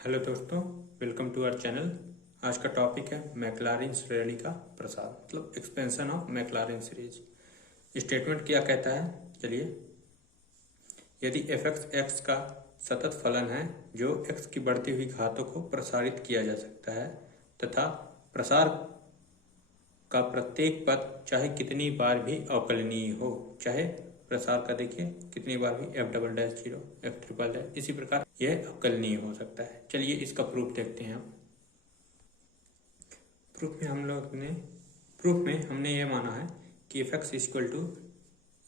Hello दोस्तों, welcome to our channel. आज का टॉपिक है मैक्लारिन श्रेणी का प्रसार, मतलब एक्सपेंशन ऑफ मैक्लारिन सीरीज। स्टेटमेंट क्या कहता है, चलिए। यदि एफ एक्स का सतत फलन है जो एक्स की बढ़ती हुई घातों को प्रसारित किया जा सकता है तथा प्रसार का प्रत्येक पद चाहे कितनी बार भी अवकलनीय हो, चाहे प्रसार का देखिए कितनी बार भी F double dash zero F triple dash, इसी प्रकार यह अवकलनीय हो सकता है। चलिए इसका प्रूफ देखते हैं हम। प्रूफ में हमने ये माना है कि f x equal to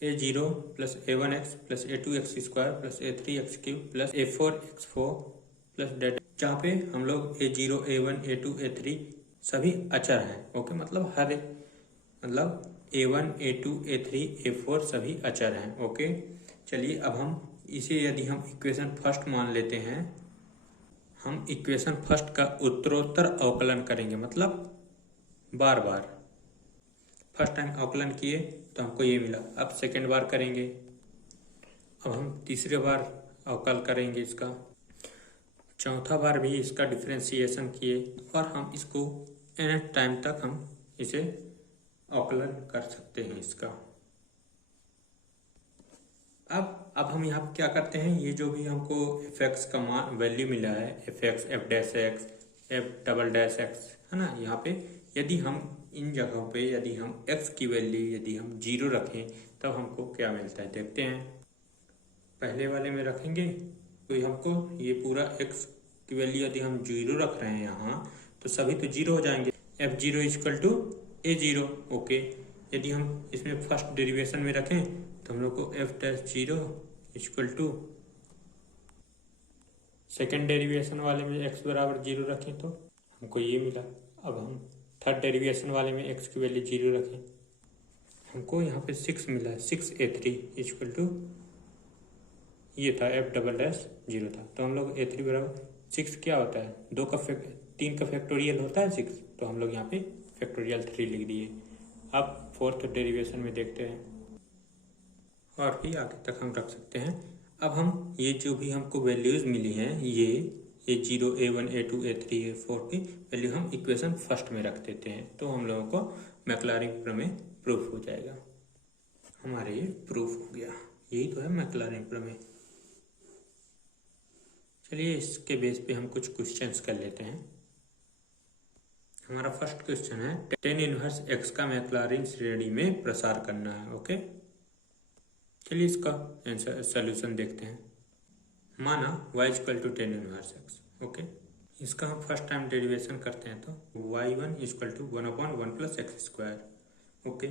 A zero plus a one x plus a two x square plus a three x cube plus a four x four plus data, जहाँ पे हम लोग a zero A one A two A three सभी अचर हैं। Okay, मतलब हर एक मतलब a one A two A three A four सभी अचर हैं। ओके, चलिए अब हम इसे यदि हम इक्वेशन फर्स्ट मान लेते हैं, हम इक्वेशन फर्स्ट का उत्तरोत्तर अवकलन करेंगे, मतलब बार बार। फर्स्ट टाइम अवकलन किए तो हमको ये मिला, अब सेकेंड बार करेंगे, अब हम तीसरे बार अवकल करेंगे इसका, चौथा बार भी इसका डिफ्रेंसिएशन किए और हम इसको nth टाइम तक हम इसे अवकलन कर सकते हैं इसका। अब हम यहाँ पे क्या करते हैं, ये जो भी हमको एफ एक्स का मान वैल्यू मिला है, F x F dash x F double dash x है ना, यहाँ पे यदि हम इन जगहों पे यदि हम x की वैल्यू यदि हम जीरो रखें तब हमको क्या मिलता है, देखते हैं। पहले वाले में रखेंगे तो हमको ये पूरा x की वैल्यू यदि हम जीरो रख रहे हैं यहाँ तो सभी तो जीरो हो जाएंगे। F zero equal to A zero. Okay, यदि हम इसमें फर्स्ट डेरिवेशन में रखें तो हम लोग को F dash zero equal to second derivation वाले में x बराबर जीरो रखें तो हमको ये मिला। अब हम थर्ड डेरिवेशन वाले में x की वैल्यू जीरो रखें, हमको यहाँ पे 6 मिला है, 6a3 इक्वल टू ये था एफ डबल डैश जीरो था, तो हम लोग a3 बराबर 6 क्या होता है, 3 का फैक्टोरियल होता है 6, तो हम लोग यहाँ पे फैक्टोरियल 3 लिख दिए। अब फोर्थ डेरिवेशन में देखते हैं और भी आगे तक हम रख सकते हैं। अब हम ये जो भी हमको वैल्यूज मिली हैं, ये जीरो ए वन ए टू ए थ्री ए फोर की वैल्यू हम इक्वेशन फर्स्ट में रख देते हैं, तो हम लोगों को मैक्लारिन प्रमेय प्रूफ हो जाएगा। हमारे ये प्रूफ हो गया, यही तो है मैक्लारिन प्रमेय। चलिए इसके बेस पे हम कुछ क्वेश्चंस कर लेते हैं। हमारा फर्स्ट क्वेश्चन है, टेन इनवर्स एक्स का मैक्लारिन श्रेणी में प्रसार करना है। ओके, चलिए इसका आंसर सोल्यूशन देखते हैं। माना y equal to tan inverse x. Okay, इसका हम फर्स्ट टाइम डेरिवेशन करते हैं तो y1 equal to 1/1 plus x square. Okay,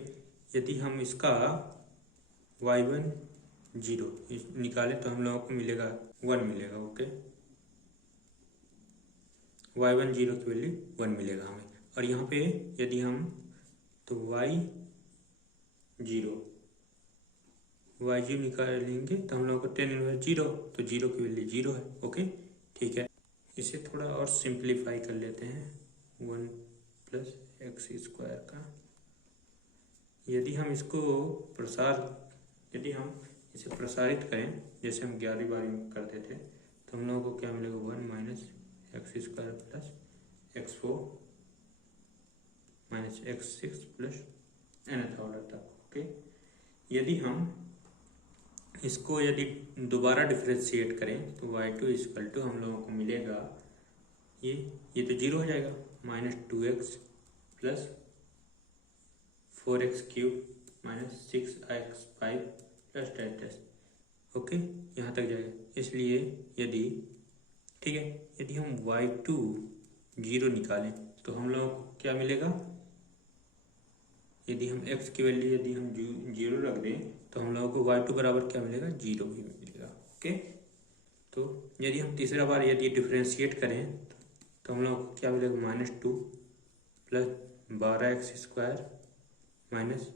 यदि हम इसका y1 जीरो निकाले तो हम लोगों को मिलेगा 1 मिलेगा। ओके, y1 जीरो की वैल्यू 1 मिलेगा हमें, और यहाँ पे यदि हम तो y जीरो निकालेंगे तो हम लोगों को टेन इनवर्स जीरो, तो जीरो की वैल्यू जीरो है। ओके, ठीक है, इसे थोड़ा और सिंप्लीफाई कर लेते हैं। 1 प्लस एक्स स्क्वायर का यदि हम इसको यदि हम इसे प्रसारित करें जैसे हम 11वीं बारी में करते थे, तो हम लोगों को क्या मिलेगा, 1 minus x square plus x four minus x six plus nth order तक। ओके, यदि हम इसको यदि दोबारा डिफ्रेंशिएट करें तो y2 इक्वल टू हम लोगों को मिलेगा ये तो जीरो हो जाएगा, minus 2x plus 4x cube minus 6x5 plus 10। Okay, यहाँ तक जाएगा। इसलिए यदि ठीक है, यदि हम y2 जीरो निकालें तो हम लोगों को क्या मिलेगा, यदि हम x की वैल्यू यदि हम जीरो रख दें तो हम लोगों को y2 बराबर क्या मिलेगा, जीरो भी मिलेगा। ओके, तो यदि हम तीसरा बार यदि डिफ्रेंशिएट करें तो हम लोगों को क्या मिलेगा, -2 plus 12x square minus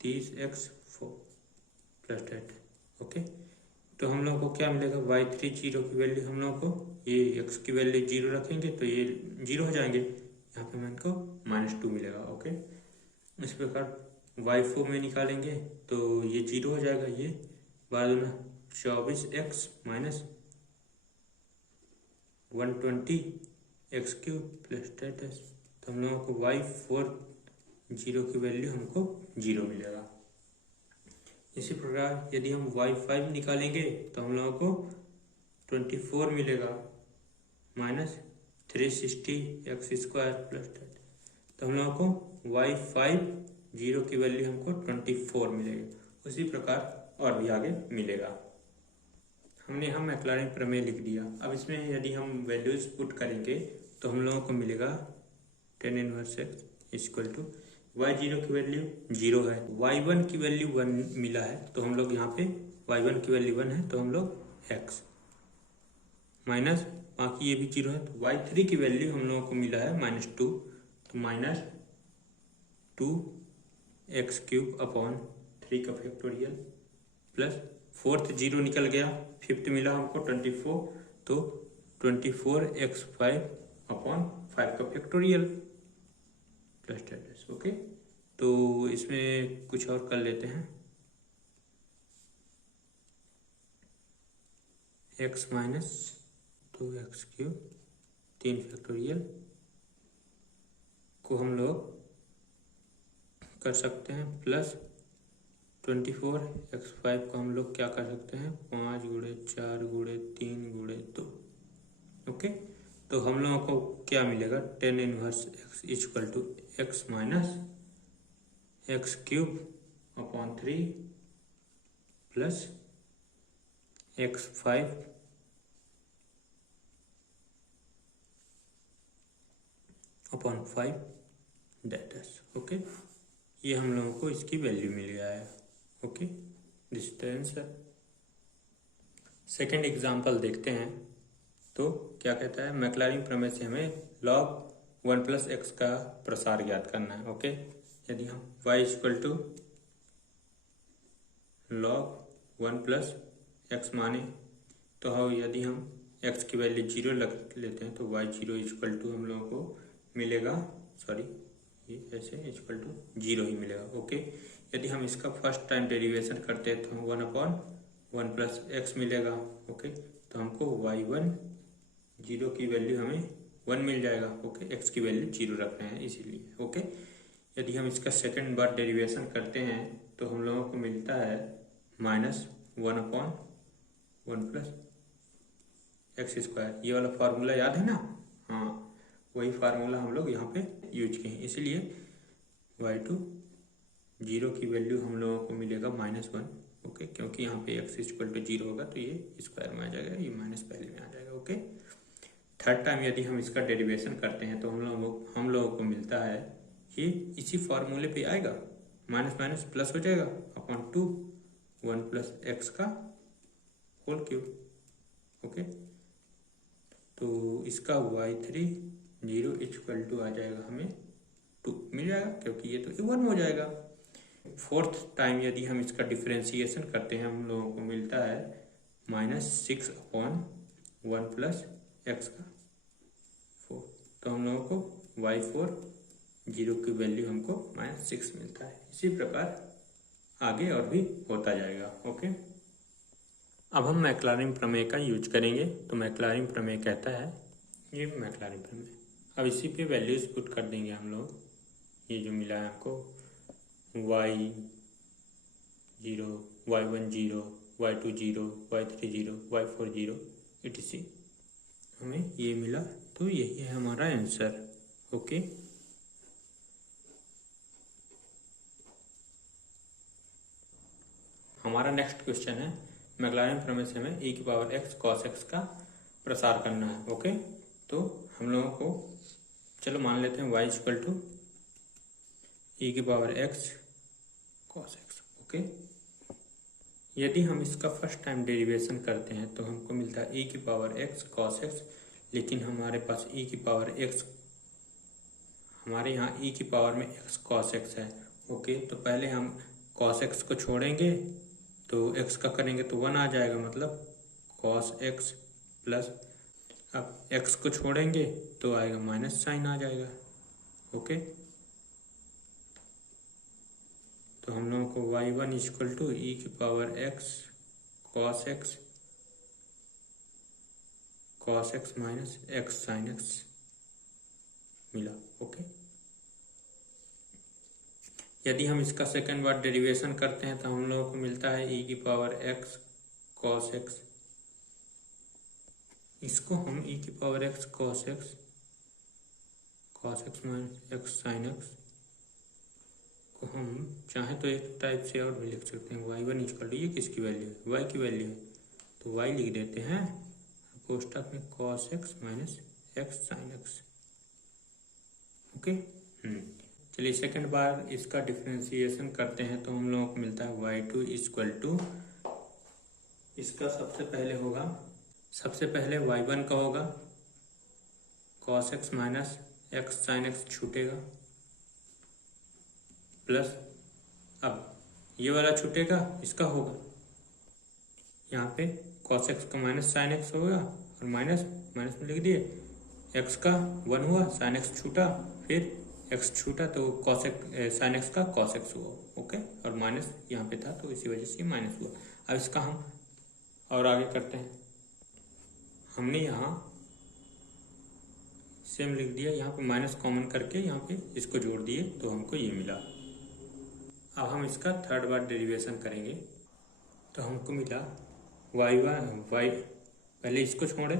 30x4 plus 10। Okay, तो हम लोगों को क्या मिलेगा, y3 जीरो की वैल्यू हम लोगों को ये x की वैल्यू जीरो रखेंगे तो ये जीरो हो जाएंगे, यहाँ पे हमें इनको -2 मिलेगा। ओके, इस प्रकार y4 में निकालेंगे तो ये जीरो हो जाएगा, ये 12 24x minus 120x³ plus debt. तो हम लोगों को y40 की वैल्यू हमको 0 मिलेगा। इसी प्रकार यदि हम y5 निकालेंगे तो हम लोगों को 24 मिलेगा माइनस 360x² प्लस डेट। तो हम लोगों को y50 की वैल्यू हमको 24 मिलेगी। उसी प्रकार और भी आगे मिलेगा। हमने यहाँ मैक्लॉरिन प्रमेय लिख दिया। अब इसमें यदि हम वैल्यूज पुट करेंगे तो हम लोगों को मिलेगा tan inverse x equal to y0 की वैल्यू 0 है, y1 की वैल्यू 1 मिला है तो हम लोग यहाँ पे y1 की वैल्यू 1 है तो हम लोग x माइनस बाकी ये भी 0 है तो y3 की वैल्यू हम लोगों को मिला है -2 तो -2x³ अपॉन 3 का फैक्टोरियल प्लस 4th 0 निकल गया, 5th मिला हमको 24 तो 24x5 अपॉन 5 का फैक्टोरियल प्लस डेट। ओके, तो इसमें कुछ और कर लेते हैं। x माइनस 2x³ 3 फैक्टोरियल को हम लोग कर सकते हैं प्लस 24x5 को हम लोग क्या कर सकते हैं 5 गुणे 4 गुणे 3 गुणे 2। ओके, तो हम लोगों को क्या मिलेगा tan inverse x equal to x minus x³ upon 3 plus x5 upon 5 that is. Okay, ये हम लोगों को इसकी वैल्यू मिल गया है। Okay, this is the answer. Second example देखते हैं। तो क्या कहता है मैक्लॉरिन प्रमेय से हमें log 1 प्लस एक्स का प्रसार ज्ञात करना है। ओके, यदि हम y equal to log 1 plus x माने तो यदि हम x की वैल्यू 0 लग लेते हैं तो y0 इक्वल टू हम लोगों को मिलेगा, सॉरी ये ऐसे इक्वल टू 0 ही मिलेगा। ओके, यदि हम इसका फर्स्ट टाइम डेरिवेशन करते हैं तो 1/1 प्लस एक्स मिलेगा। ओके, तो हमको y1 0 की वैल्यू हमें 1 मिल जाएगा। ओके, x की वैल्यू 0 रख रहे हैं इसीलिए। ओके, यदि हम इसका सेकेंड बार डेरिवेशन करते हैं तो हम लोगों को मिलता है -1/1 प्लस x²। ये वाला फार्मूला याद है ना? हाँ, वही फार्मूला हम लोग यहाँ पे यूज किए, इसीलिए y2 0 की वैल्यू हम लोगों को मिलेगा -1। ओके, क्योंकि यहाँ पे x इक्वल टू 0 होगा तो ये स्क्वायर में आ जाएगा, ये माइनस पहले में आ जाएगा। ओके, थर्ड टाइम यदि हम इसका डेरिवेशन करते हैं तो हम लोगों को मिलता है ये इसी फार्मूले पे आएगा, माइनस माइनस प्लस हो जाएगा अपॉन 2 1 प्लस एक्स का होल क्यूब। ओके, तो इसका y3 0 इक्वल टू आ जाएगा हमें 2 मिल जाएगा, क्योंकि ये तो 1 हो जाएगा। फोर्थ टाइम यदि हम इसका डिफरेंशिएशन करते हैं हम लोगों को मिलता है -6/1 प्लस एक्स का 4। तो हम लोगों को y4 0 की वैल्यू हमको -6 मिलता है। इसी प्रकार आगे और भी होता जाएगा। ओके, अब हम मैक्लॉरिन प्रमेय का यूज करेंगे। तो मैक्लॉरिन प्रमेय कहता है, ये मैक्लॉरिन प्रमेय, अब इसी पे वैल्यूज पुट कर देंगे हम लोग। ये जो मिला है आपको y0 y1 0 y2 0 y3 0 y4 0 etc हमें ये मिला, तो यही है हमारा आंसर। ओके, हमारा नेक्स्ट क्वेश्चन है मैक्लॉरिन प्रमेय से हमें e⁻x cos x का प्रसार करना है। ओके, तो हम लोगों को चलो मान लेते हैं y equal to e⁻x cos x। Okay, यदि हम इसका फर्स्ट टाइम डेरिवेशन करते हैं तो हमको मिलता है e⁻x cos x, लेकिन हमारे पास e⁻x हमारे यहाँ e की पावर में x cos x है। ओके, तो पहले हम cos x को छोड़ेंगे तो x का करेंगे तो 1 आ जाएगा, मतलब cos x प्लस अब x को छोड़ेंगे तो आएगा माइनस साइन आ जाएगा। ओके, तो हम लोगों को y1 equal to e⁻x cos x cos x minus x sin x मिला। ओके, यदि हम इसका सेकेंड बार डेरिवेशन करते हैं तो हम लोगों को मिलता है e की पावर x cos x। इसको हम e की power x cos x minus x sin x को हम चाहे तो एक टाइप से और भी लिख सकते हैं। y1 इक्वल टू, ये किसकी वैल्यू है? y की वैल्यू है, तो y लिख देते हैं कोष्टक में cos x minus x sin x। Okay, चलिए सेकंड बार इसका डिफरेंशिएशन करते हैं तो हम लोगों को मिलता है y2 इक्वल टू, इसका सबसे पहले y1 का होगा cos x minus x sin x छूटेगा, प्लस अब ये वाला छूटेगा, इसका होगा यहाँ पे cos x का माइनस sin x होगा और माइनस में लिख दिए, x का 1 हुआ, sin x छूटा, फिर x छूटा तो cos x sin x का cos x हुआ। ओके, और माइनस यहाँ पे था तो इसी वजह से माइनस हुआ। अब इसका हम और आगे करते हैं। हमने यहाँ सेम लिख दिया, यहाँ पे माइनस कॉमन करके यहाँ पे इसको जोड़ दिए तो हमको ये मिला। अब हम इसका थर्ड बार डेरिवेशन करेंगे तो हमको मिला y1 पहले इसको छोड़े,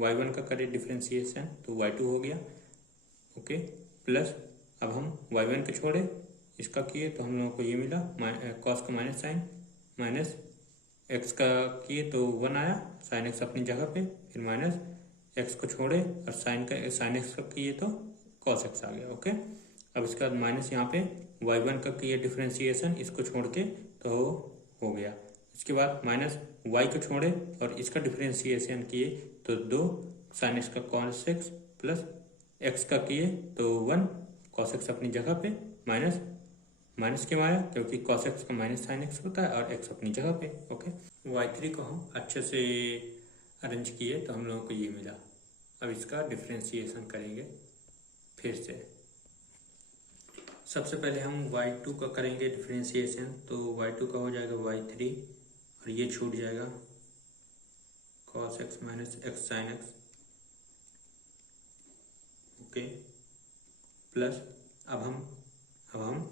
y1 का करें डिफरेंशिएशन तो y2 हो गया। ओके, प्लस अब हम y1 के छोड़े, इसका किए तो हम लोगों को ये मिला cos का माइनस साइन, माइनस x का किए तो 1 आया, sin x अपनी जगह पे, फिर माइनस x को छोड़े और sin x का किए तो cos x आ गया। ओके, अब इसका माइनस यहाँ पे y1 का किए डिफरेंशिएशन, इसको छोड़ के तो हो गया। इसके बाद माइनस y को छोड़े और इसका डिफरेंशिएशन किए तो 2 sin x का cos x, प्लस x का किए तो 1 cos x अपनी जगह पे, माइनस क्यों आया? क्योंकि cos x का माइनस sin x होता है और x अपनी जगह पे। ओके, y3 को हम अच्छे से अरेंज किए तो हम लोगों को ये मिला। अब इसका डिफरेंशिएशन करेंगे फिर से। सबसे पहले हम y2 का करेंगे डिफरेंशिएशन, तो y2 का हो जाएगा y3 और ये छूट जाएगा cos x minus x sin x। Okay, plus अब हम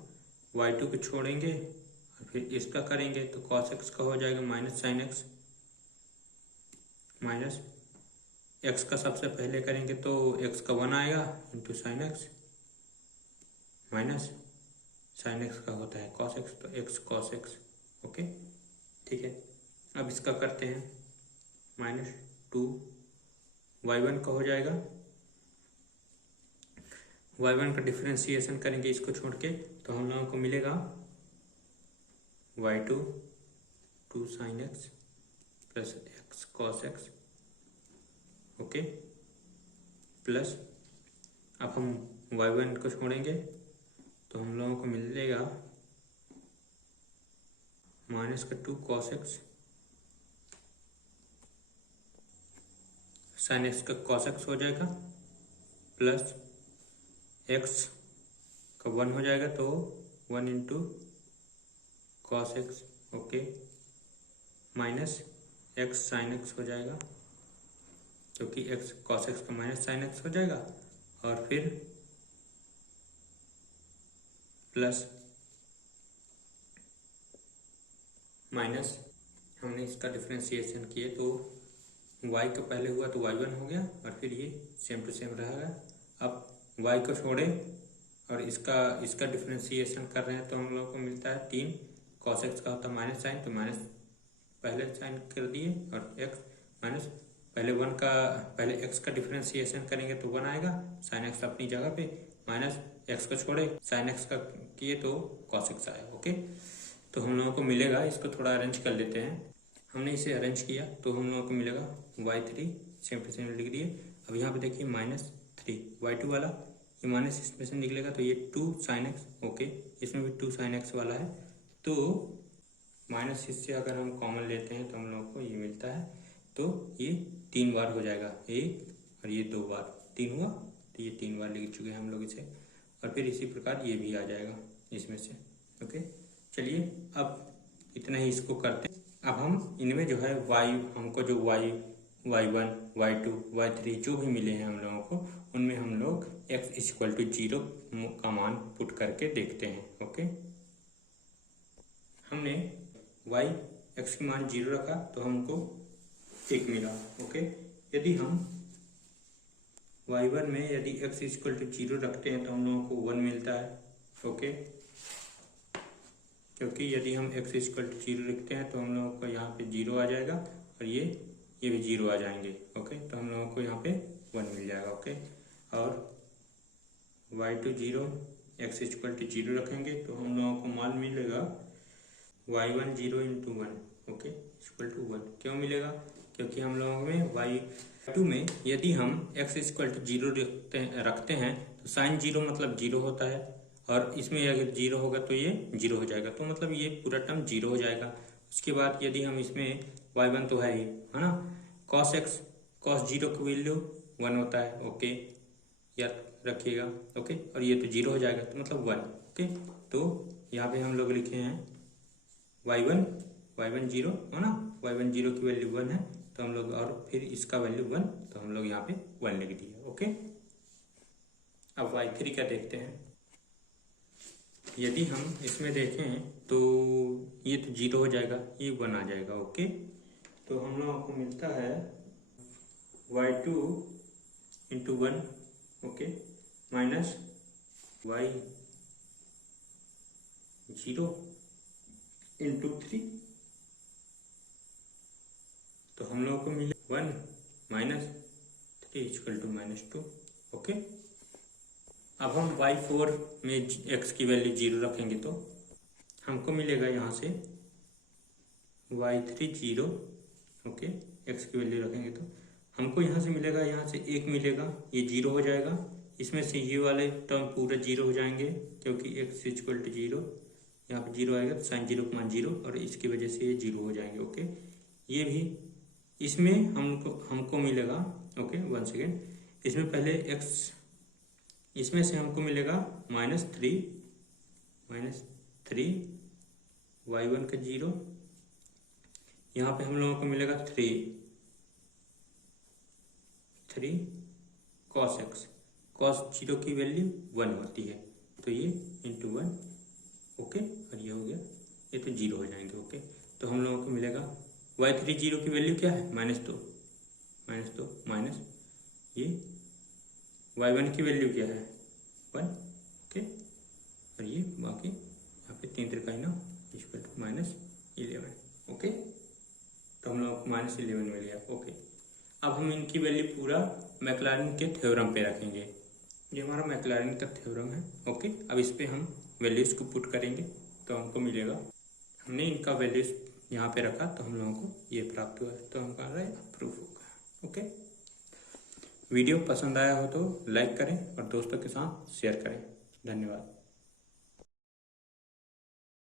y2 को छोड़ेंगे और फिर इसका करेंगे तो cos x का हो जाएगा minus sin x, minus x का सबसे पहले करेंगे तो x का 1 आएगा into sin x, minus sin x का होता है cos x तो x cos x। ओके, ठीक है, अब इसका करते हैं -2 y1 का हो जाएगा, y1 का डिफरेंशिएशन करेंगे इसको छोड़ के तो हम लोगों को मिलेगा y2 2 sin x plus x cos x। Okay, plus अब हम y1 को छोड़ेंगे तो हम लोगों को मिलेगा माइनस का 2 cos x sin x का cos x हो जाएगा, प्लस x का 1 हो जाएगा तो 1 into cos x। Okay, minus x sin x हो जाएगा क्योंकि x cos x का माइनस sin x हो जाएगा, और फिर प्लस माइनस हमने इसका डिफरेंशिएशन किए तो y का पहले हुआ तो y1 हो गया और फिर ये सेम टू सेम रहेगा। अब y को छोड़े और इसका डिफरेंशिएशन कर रहे हैं तो हम लोगों को मिलता है 3 cos x का होता है माइनस साइन, तो माइनस पहले साइन कर दिए और x माइनस पहले x का डिफरेंशिएशन करेंगे तो 1 आएगा, sin x अपनी जगह पे, माइनस x को छोड़े sin x का किए तो cos x आया। ओके, तो हम लोगों को मिलेगा, इसको थोड़ा अरेंज कर लेते हैं। हमने इसे अरेंज किया तो हम लोगों को मिलेगा y3 सेम टू सेम लिख दिए। अब यहाँ पे देखिए -3 y2 वाला, ये माइनस इसमें से निकलेगा तो ये 2 sin x। ओके, इसमें भी 2 sin x वाला है, तो माइनस इससे अगर हम कॉमन लेते हैं तो हम लोगों को ये मिलता है, तो ये 3 बार हो जाएगा, 1 और ये 2 बार, 3 हुआ तो ये 3 बार लिख चुके हैं हम लोग इसे, और फिर इसी प्रकार ये भी आ जाएगा इसमें से। ओके, चलिए अब इतना ही इसको करते हैं। अब हम इनमें जो है y, हमको जो y1 y2 y3 जो भी मिले हैं हम लोगों को, उनमें हम लोग x इक्वल टू 0 का मान पुट करके देखते हैं। ओके, हमने y x की मान 0 रखा तो हमको 1 मिला। ओके, यदि हम y1 में यदि x इक्वल टू 0 रखते हैं तो हम लोगों को 1 मिलता है। ओके, क्योंकि यदि हम x इक्वल टू 0 रखते हैं तो हम लोगों को यहाँ पे 0 आ जाएगा और ये भी 0 आ जाएंगे। ओके, तो हम लोगों को यहाँ पे 1 मिल जाएगा। ओके, और y2 0 x इक्वल टू 0 रखेंगे तो हम लोगों को मान मिलेगा y1 0 into 1। Okay, equal to 1 क्यों मिलेगा? क्योंकि हम लोगों में y2 में यदि हम x इक्वल टू 0 रखते हैं तो साइन 0 मतलब 0 होता है, और इसमें अगर 0 होगा तो ये 0 हो जाएगा, तो मतलब ये पूरा टर्म 0 हो जाएगा। उसके बाद यदि हम इसमें y1 तो है ही, है ना, cos x cos 0 की वैल्यू 1 होता है। ओके, याद रखिएगा। ओके, और ये तो 0 हो जाएगा तो मतलब 1। ओके, तो यहाँ पे हम लोग लिखे हैं y1 0 है ना, y1 0 की वैल्यू 1 है तो हम लोग, और फिर इसका वैल्यू 1 तो हम लोग यहाँ पे 1 लिख दिया। ओके, अब y3 का देखते हैं। यदि हम इसमें देखें तो ये तो 0 हो जाएगा, ये 1 आ जाएगा। ओके, तो हम लोगों को मिलता है y2 into 1। Okay, minus y0 into 3, तो हम लोगों को मिले 1 माइनस 3 इक्वल टू -2। ओके, अब हम y4 में x की वैल्यू 0 रखेंगे तो हमको मिलेगा यहाँ से y3 0। ओके, x की वैल्यू रखेंगे तो हमको यहाँ से मिलेगा, यहाँ से 1 मिलेगा, ये 0 हो जाएगा, इसमें से ये वाले टर्म पूरा 0 हो जाएंगे क्योंकि x इक्वल टू 0, यहाँ पे 0 आएगा तो साइन 0 का मान 0, और इसकी वजह से ये 0 हो जाएंगे। ओके, ये भी इसमें हमको मिलेगा। ओके, 1 सेकेंड, इसमें पहले x, इसमें से हमको मिलेगा -3 y1 का 0, यहाँ पे हम लोगों को मिलेगा 3 cos x, cos 0 की वैल्यू 1 होती है तो ये इंटू 1। ओके, और ये हो गया, ये तो 0 हो जाएंगे। ओके, तो हम लोगों को मिलेगा y3 0 की वैल्यू क्या है, -2 माइनस ये y1 की वैल्यू क्या है 1। ओके, और ये बाकी यहाँ पे 3 3 इक्वल टू -11। ओके, तो हम लोग को -11 मिल गया। ओके, अब हम इनकी वैल्यू पूरा मैक्लॉरिन के थ्योरम पे रखेंगे। ये हमारा मैक्लॉरिन का थ्योरम है। ओके, अब इस पे हम वैल्यूज को पुट करेंगे तो हमको मिलेगा, हमने इनका वैल्यूज यहाँ पे रखा तो हम लोगों को ये प्राप्त हुआ है, तो हम कह रहे हैं प्रूफ होगा। ओके, वीडियो पसंद आया हो तो लाइक करें और दोस्तों के साथ शेयर करें। धन्यवाद।